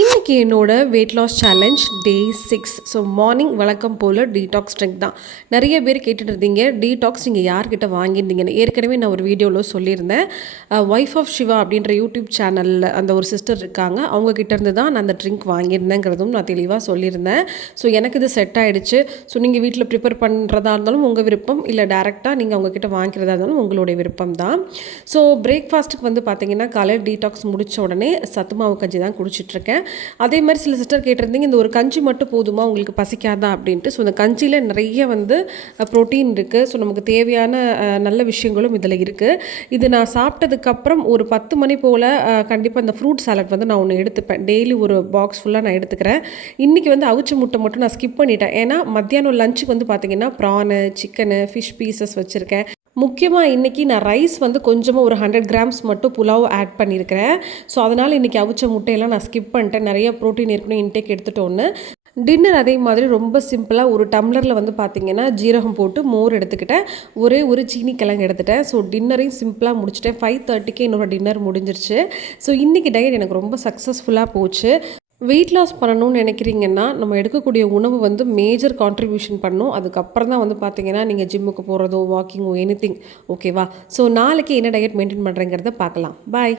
இன்றைக்கி என்னோட weight loss challenge day 6. So morning வழக்கம் போல் டீடாக்ஸ் ட்ரிங்க் தான். நிறைய பேர் கேட்டுட்டு இருந்தீங்க, டீடாக்ஸ் நீங்கள் யார்கிட்ட வாங்கியிருந்தீங்கன்னு. ஏற்கனவே நான் ஒரு வீடியோவில் சொல்லியிருந்தேன். ஒய்ஃப் ஆஃப் சிவா அப்படின்ற யூடியூப் சேனலில் அந்த ஒரு சிஸ்டர் இருக்காங்க, அவங்கக்கிட்ட இருந்து தான் நான் அந்த ட்ரிங்க் வாங்கியிருந்தேங்கிறதும் நான் தெளிவாக சொல்லியிருந்தேன். ஸோ எனக்கு இது செட் ஆகிடுச்சு. ஸோ நீங்கள் வீட்டில் ப்ரிப்பேர் பண்ணுறதா இருந்தாலும் உங்கள் விருப்பம், இல்லை டேரெக்டாக நீங்கள் அவங்கக்கிட்ட வாங்கிக்கிறதா இருந்தாலும் உங்களுடைய விருப்பம் தான். ஸோ பிரேக்ஃபாஸ்ட்டுக்கு வந்து பார்த்தீங்கன்னா காலையில் டீடாக்ஸ் முடித்த உடனே சத்து மாவு கஞ்சி தான் குடிச்சிட்ருக்கேன். அதே மாதிரி சில சிஸ்டர் கேட்டிருந்தீங்க, இந்த ஒரு கஞ்சி மட்டும் போதுமா, உங்களுக்கு பசிக்காதா அப்படின்ட்டு. ஸோ இந்த கஞ்சியில் நிறைய வந்து ப்ரோட்டீன் இருக்குது. ஸோ நமக்கு தேவையான நல்ல விஷயங்களும் இதில் இருக்குது. இது நான் சாப்பிட்டதுக்கப்புறம் ஒரு 10 மணி போல் கண்டிப்பாக இந்த ஃப்ரூட் சாலட் வந்து நான் ஒன்று எடுத்துப்பேன். டெய்லி ஒரு பாக்ஸ் ஃபுல்லாக நான் எடுத்துக்கிறேன். இன்றைக்கி வந்து அவிச்ச முட்டை மட்டும் நான் ஸ்கிப் பண்ணிட்டேன். ஏன்னா மத்தியானம் லஞ்சுக்கு வந்து பார்த்திங்கன்னா ப்ரானு, சிக்கனு, ஃபிஷ் பீசஸ் வச்சுருக்கேன். முக்கியமாக இன்றைக்கி நான் ரைஸ் வந்து கொஞ்சமாக ஒரு 100 கிராம்ஸ் மட்டும் புலாவ் ஆட் பண்ணியிருக்கிறேன். ஸோ அதனால் இன்றைக்கி அவிச்ச முட்டையெல்லாம் நான் ஸ்கிப் பண்ணிட்டேன். நிறைய ப்ரோட்டீன் ஏற்கனவே இன்டேக் எடுத்துட்டோன்னு. டின்னர் அதே மாதிரி ரொம்ப சிம்பிளாக ஒரு டம்ளரில் வந்து பார்த்திங்கன்னா ஜீரகம் போட்டு மோர் எடுத்துக்கிட்டேன். ஒரே ஒரு சீனி கிழங்கு எடுத்துட்டேன். ஸோ டின்னரையும் சிம்பிளாக முடிச்சிட்டேன். 5:30க்கே என்னோட டின்னர் முடிஞ்சிருச்சு. ஸோ இன்றைக்கி டயட் எனக்கு ரொம்ப சக்ஸஸ்ஃபுல்லாக போச்சு. வெயிட் லாஸ் பண்ணணும்னு நினைக்கிறீங்கன்னா நம்ம எடுக்கக்கூடிய உணவு வந்து மேஜர் கான்ட்ரிபியூஷன் பண்ணும். அதுக்கப்புறம் தான் வந்து பார்த்தீங்கன்னா நீங்கள் ஜிம்முக்கு போகிறதோ, வாக்கிங்கோ, எனிதிங். ஓகேவா? ஸோ நாளைக்கு என்ன டயட் மெயின்டைன் பண்ணுறேங்கிறத பார்க்கலாம். பாய்.